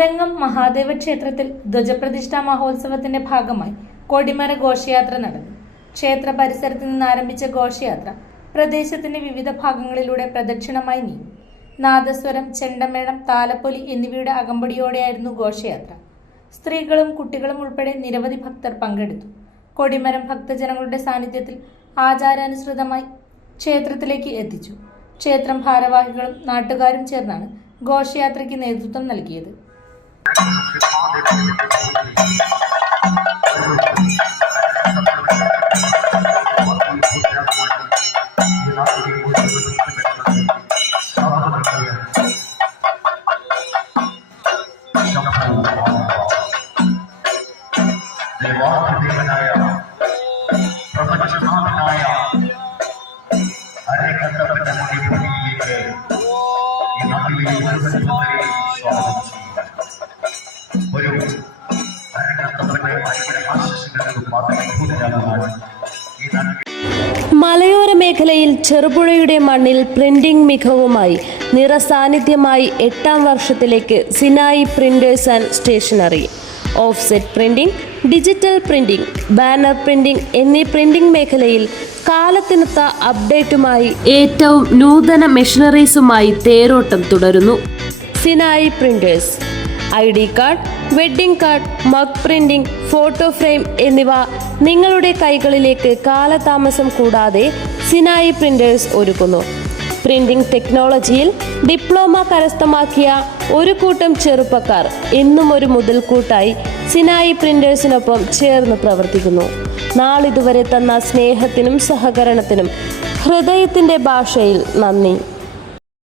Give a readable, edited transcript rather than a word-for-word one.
ആരങ്ങം മഹാദേവ ക്ഷേത്രത്തിൽ ധ്വജപ്രതിഷ്ഠാ മഹോത്സവത്തിന്റെ ഭാഗമായി കൊടിമര ഘോഷയാത്ര നടന്നു. ക്ഷേത്ര പരിസരത്ത് നിന്ന് ആരംഭിച്ച ഘോഷയാത്ര പ്രദേശത്തിന്റെ വിവിധ ഭാഗങ്ങളിലൂടെ പ്രദക്ഷിണമായി നീങ്ങി. നാദസ്വരം, ചെണ്ടമേളം, താലപ്പൊലി എന്നിവയുടെ അകമ്പടിയോടെയായിരുന്നു ഘോഷയാത്ര. സ്ത്രീകളും കുട്ടികളും ഉൾപ്പെടെ നിരവധി ഭക്തർ പങ്കെടുത്തു. കൊടിമരം ഭക്തജനങ്ങളുടെ സാന്നിധ്യത്തിൽ ആചാരാനുസൃതമായി ക്ഷേത്രത്തിലേക്ക് എത്തിച്ചു. ക്ഷേത്രം ഭാരവാഹികളും നാട്ടുകാരും ചേർന്നാണ് ഘോഷയാത്രയ്ക്ക് നേതൃത്വം നൽകിയത്. മലയോര മേഖലയിൽ ചെറുപുഴയുടെ മണ്ണിൽ പ്രിന്റിംഗ് മികവുമായി നിറസാന്നിധ്യമായി 8ാം വർഷത്തിലേക്ക് Sinai printers and stationery. Offset printing, digital printing, banner printing എന്നീ പ്രിന്റിംഗ് മേഖലയിൽ കാലത്തിനൊത്ത അപ്ഡേറ്റുമായി ഏറ്റവും നൂതന മെഷീനറീസുമായി തേരോട്ടം തുടരുന്നു. Sinai printers ID card, wedding card, mug printing, photo frame എന്നിവ നിങ്ങളുടെ കൈകളിലേക്ക് കാലതാമസം കൂടാതെ സിനായി പ്രിന്റേഴ്സ് ഒരുക്കുന്നു. പ്രിന്റിംഗ് ടെക്നോളജിയിൽ ഡിപ്ലോമ കരസ്ഥമാക്കിയ ഒരു കൂട്ടം ചെറുപ്പക്കാർ ഇന്നും ഒരു മുതൽക്കൂട്ടായി സിനായി പ്രിന്റേഴ്സിനൊപ്പം ചേർന്ന് പ്രവർത്തിക്കുന്നു. നാളിതുവരെ തന്ന സ്നേഹത്തിനും സഹകരണത്തിനും ഹൃദയത്തിൻ്റെ ഭാഷയിൽ നന്ദി.